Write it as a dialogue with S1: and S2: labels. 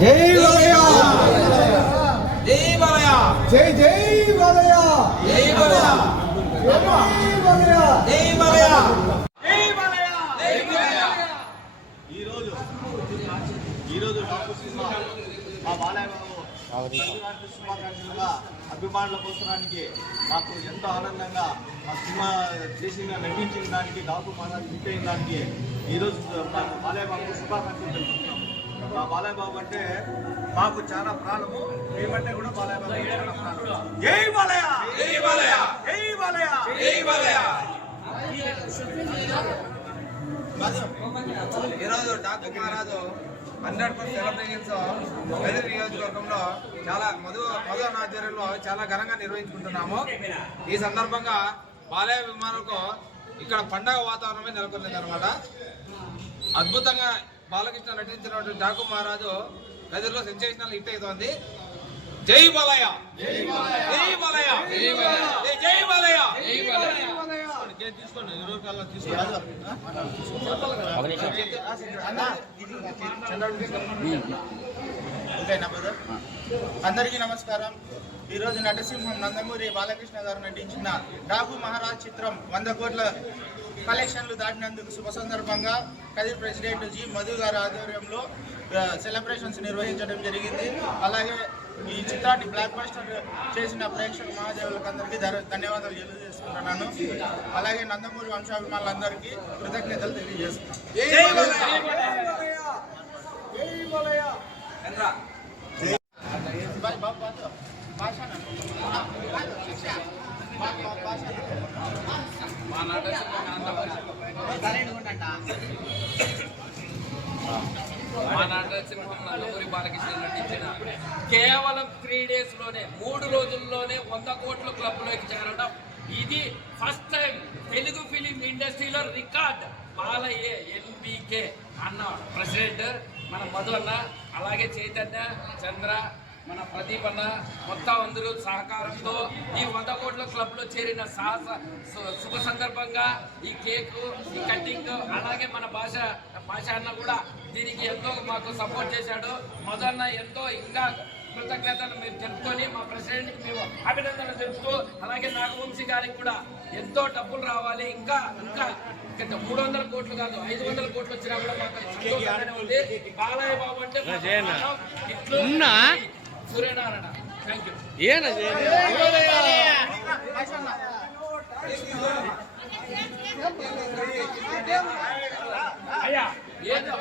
S1: జై వలయ
S2: జై బాలయ్య
S1: జై జై వలయ
S2: జై బాలయ్య
S1: జై వలయ
S2: జై బాలయ్య
S3: అభిమానుల కోసరానికి మాకు ఎంతో ఆనందంగా మా సినిమా చేసిన నటించిన దానికి డాక్టర్ మాట్లాడి దానికి ఈరోజు మాకు బాలయ్య బాబు శుభాకాంక్షలు తెలుపుతున్నాం మా బాలయ్య బాబు అంటే మాకు చాలా ప్రాణము. మేమంటే కూడా బాలయ్య బాబు చాలా ప్రాణం జై బాలయ్య!
S2: జై బాలయ్య!
S3: జై బాలయ్య!
S2: జై బాలయ్య! ఈరోజు డాక్టర్ మహారాజు హండ్రెడ్ పర్సెంట్ సెలబ్రేషన్స్ మెదక్ నియోజకవర్గంలో చాలా మధు మధున ఆధ్వర్యంలో చాలా ఘనంగా నిర్వహించుకుంటున్నాము. ఈ సందర్భంగా బాలయ్య అభిమానులకు ఇక్కడ పండగ వాతావరణమే నెలకొంది అనమాట అద్భుతంగా బాలకృష్ణ నటించినటువంటి డాకు మహారాజు గదిలో సెన్సేషనల్ హిట్ అవుతోంది జై బాలయ్య జై బాలయ్య జై బాలయ్య జై బాలయ్య
S3: తీసుకోండి ఇరవై కాల్లో తీసుకోండి ఓకేనా బ్రదర్ అందరికీ నమస్కారం. ఈరోజు నటసింహం నందమూరి బాలకృష్ణ గారు నటించిన రాఘు మహారాజ్ చిత్రం వంద కోట్ల కలెక్షన్లు దాటినందుకు శుభ సందర్భంగా కదిరి ప్రెసిడెంట్ జి మధు గారి ఆధ్వర్యంలో సెలబ్రేషన్స్ నిర్వహించడం జరిగింది. అలాగే ఈ చిత్రాన్ని బ్లాక్ బస్టర్ చేసిన ప్రేక్షక మహాదేవులకు అందరికీ ధన్యవాదాలు తెలియజేసుకుంటున్నాను. అలాగే నందమూరి వంశాభిమానులందరికీ కృతజ్ఞతలు తెలియజేస్తున్నాను
S2: జై బాలయ్య
S1: జై వలయ
S2: చంద్ర
S3: బాయ్ బాబు బాబు భాషణ భాషణ
S4: మా నరసింహం బాలకృష్ణ నటించిన కేవలం త్రీ డేస్లోనే మూడు రోజుల్లోనే వంద కోట్ల క్లబ్లోకి చేరడం. ఇది ఫస్ట్ టైం తెలుగు ఫిలిం ఇండస్ట్రీలో రికార్డ్ బాలయ్య ఎన్బికే అన్న ప్రెసిడెంట్ మన మధు అన్న అలాగే చైతన్య చంద్ర మన ప్రదీప్ అన్న మొత్తం అందరూ సహకారంతో ఈ వంద కోట్ల క్లబ్లో చేరిన సాహస శుభ సందర్భంగా ఈ కేక్ ఈ కటింగ్ అలాగే మన భాష భాష అన్న కూడా దీనికి ఎంతో మాకు సపోర్ట్ చేశాడు. మొదన్న ఎంతో ఇంకా కృతజ్ఞతలు మేము తెలుపుకొని మా ప్రెసిడెంట్కి మేము అభినందనలు తెలుపుతూ అలాగే నాగవంశీ గారికి కూడా ఎంతో డబ్బులు రావాలి. ఇంకా ఇంకా ఇంకా మూడు వందల కోట్లు కాదు ఐదు వందల కోట్లు వచ్చినా కూడా మాకు బాలయ్య బాబు అంటే ಸೂರ್ಯನಾರಾಯಣ ಥ್ಯಾಂಕ್ ಯು ಏನು ಅಯ್ಯ ಏನು